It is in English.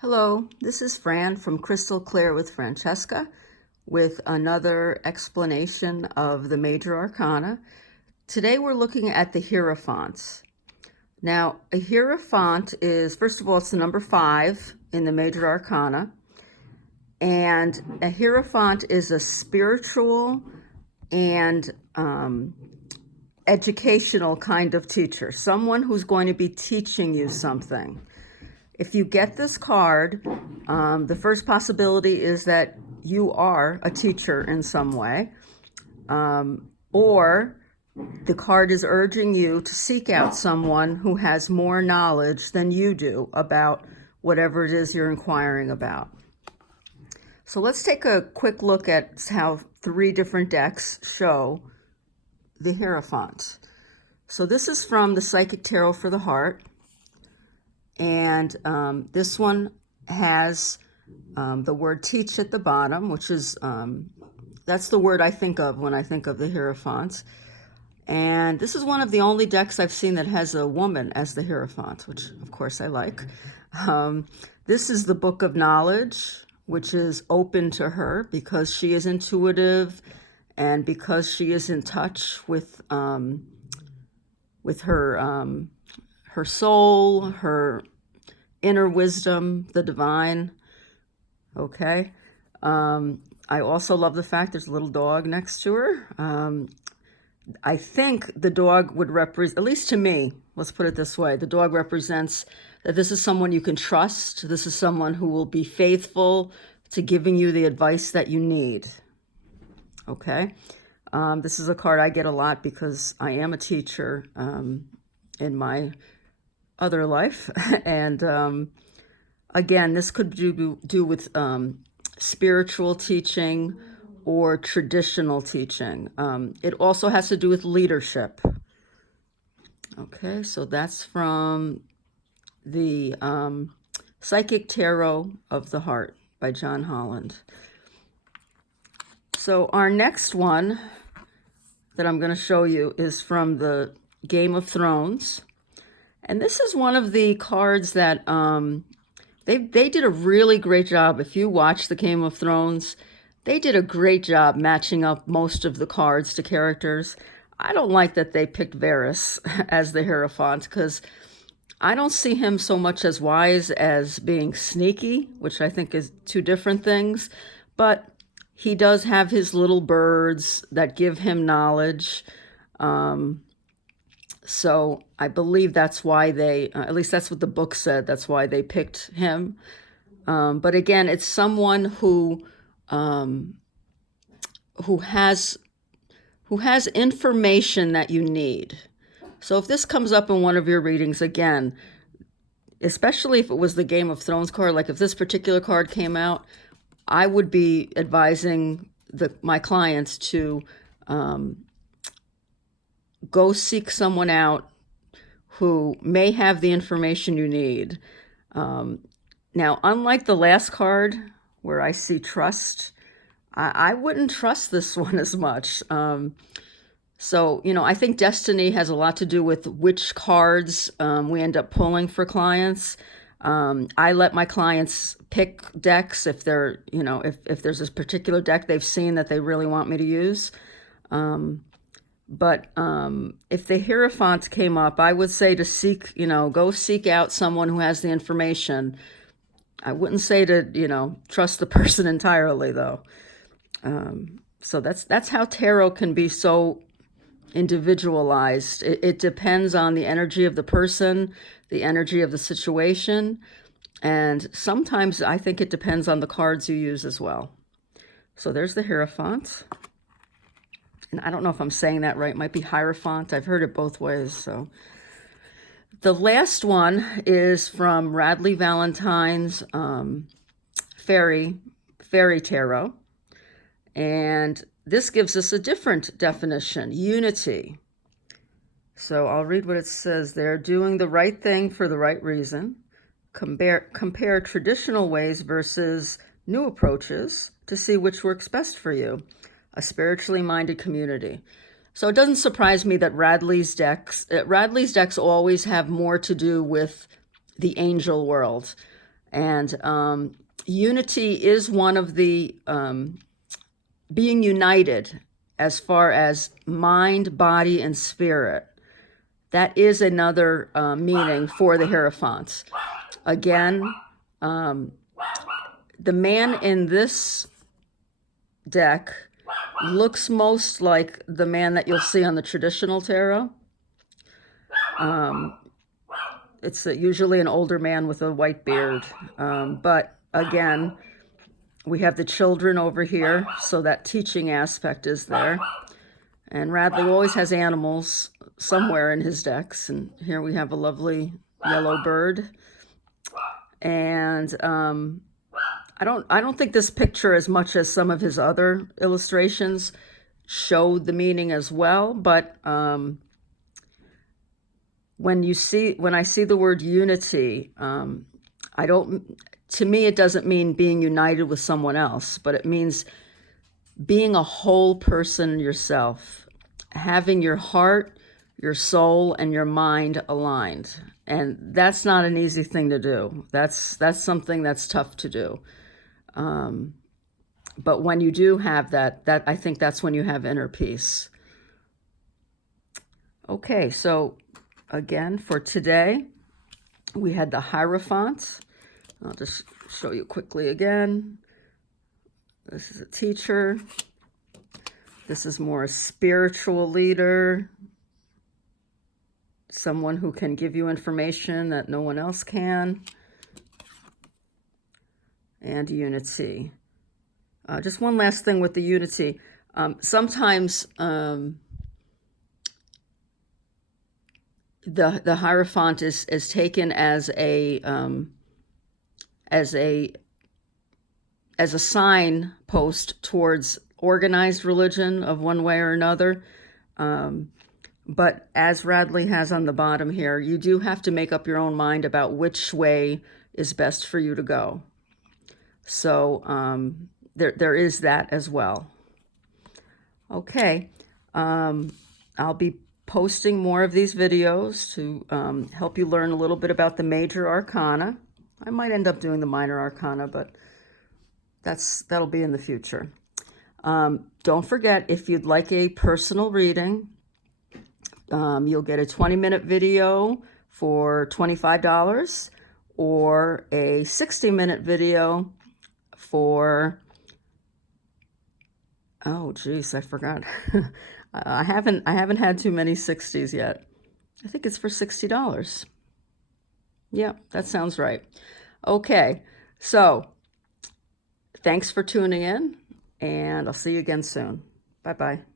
Hello, this is Fran from Crystal Clear with Francesca with another explanation of the major arcana. Today we're looking at the Hierophants. Now, a Hierophant is, first of all, it's the number 5 in the major arcana. And a Hierophant is a spiritual and educational kind of teacher, someone who's going to be teaching you something. If you get this card, the first possibility is that you are a teacher in some way, or the card is urging you to seek out someone who has more knowledge than you do about whatever it is you're inquiring about. So let's take a quick look at how 3 different decks show the Hierophant. So this is from the Psychic Tarot for the Heart. And this one has the word teach at the bottom, which is, that's the word I think of when I think of the Hierophant. And this is one of the only decks I've seen that has a woman as the Hierophant, which of course I like. This is the Book of Knowledge, which is open to her because she is intuitive and because she is in touch with her soul, her inner wisdom, the divine. Okay. I also love the fact there's a little dog next to her. I think the dog would represent, at least to me, let's put it this way, the dog represents that this is someone you can trust. This is someone who will be faithful to giving you the advice that you need. Okay. This is a card I get a lot because I am a teacher in my other life. And again, this could do with spiritual teaching or traditional teaching. It also has to do with leadership. Okay, so that's from the Psychic Tarot of the Heart by John Holland. So our next one that I'm going to show you is from the Game of Thrones. And this is one of the cards that they did a really great job. If you watch the Game of Thrones, they did a great job matching up most of the cards to characters. I don't like that they picked Varys as the Hierophant because I don't see him so much as wise as being sneaky, which I think is 2 different things. But he does have his little birds that give him knowledge. So I believe that's why they, at least that's what the book said, that's why they picked him. But again, it's someone who has information that you need. So if this comes up in one of your readings, again, especially if it was the Game of Thrones card, like if this particular card came out, I would be advising my clients to go seek someone out who may have the information you need. Now, unlike the last card where I see trust, I wouldn't trust this one as much. So, I think destiny has a lot to do with which cards we end up pulling for clients. I let my clients pick decks if they're, if there's a particular deck they've seen that they really want me to use. But if the Hierophant came up, I would say to go seek out someone who has the information. I wouldn't say to, trust the person entirely, though. So that's how tarot can be so individualized. It depends on the energy of the person, the energy of the situation, and sometimes I think it depends on the cards you use as well. So there's the Hierophant. And I don't know if I'm saying that right. It might be Hierophant. I've heard it both ways. So the last one is from Radley Valentine's Fairy Tarot. And this gives us a different definition, unity. So I'll read what it says there. Doing the right thing for the right reason. Compare traditional ways versus new approaches to see which works best for you. A spiritually minded community. So it doesn't surprise me that Radley's decks always have more to do with the angel world. And unity is one of the being united as far as mind, body, and spirit. That is another meaning for the Hierophants. Again, the man in this deck looks most like the man that you'll see on the traditional tarot. It's usually an older man with a white beard. But again, we have the children over here, so that teaching aspect is there. And Radley always has animals somewhere in his decks. And here we have a lovely yellow bird. And I don't think this picture, as much as some of his other illustrations, showed the meaning as well. But when I see the word unity, to me, it doesn't mean being united with someone else, but it means being a whole person yourself, having your heart, your soul, and your mind aligned. And that's not an easy thing to do. That's something that's tough to do. But when you do have that, I think that's when you have inner peace. Okay, so again, for today, we had the Hierophant. I'll just show you quickly again. This is a teacher. This is more a spiritual leader, someone who can give you information that no one else can. And unity. Just one last thing with the unity. Sometimes the Hierophant is taken as a signpost towards organized religion of one way or another. But as Radley has on the bottom here, you do have to make up your own mind about which way is best for you to go. So there is that as well. Okay, I'll be posting more of these videos to help you learn a little bit about the major arcana. I might end up doing the minor arcana, but that'll be in the future. Don't forget, if you'd like a personal reading, you'll get a 20-minute video for $25 or a 60-minute video for, oh geez, I forgot. I haven't had too many 60s yet. I think it's for $60. Yeah, that sounds right. Okay, so thanks for tuning in, and I'll see you again soon. Bye-bye.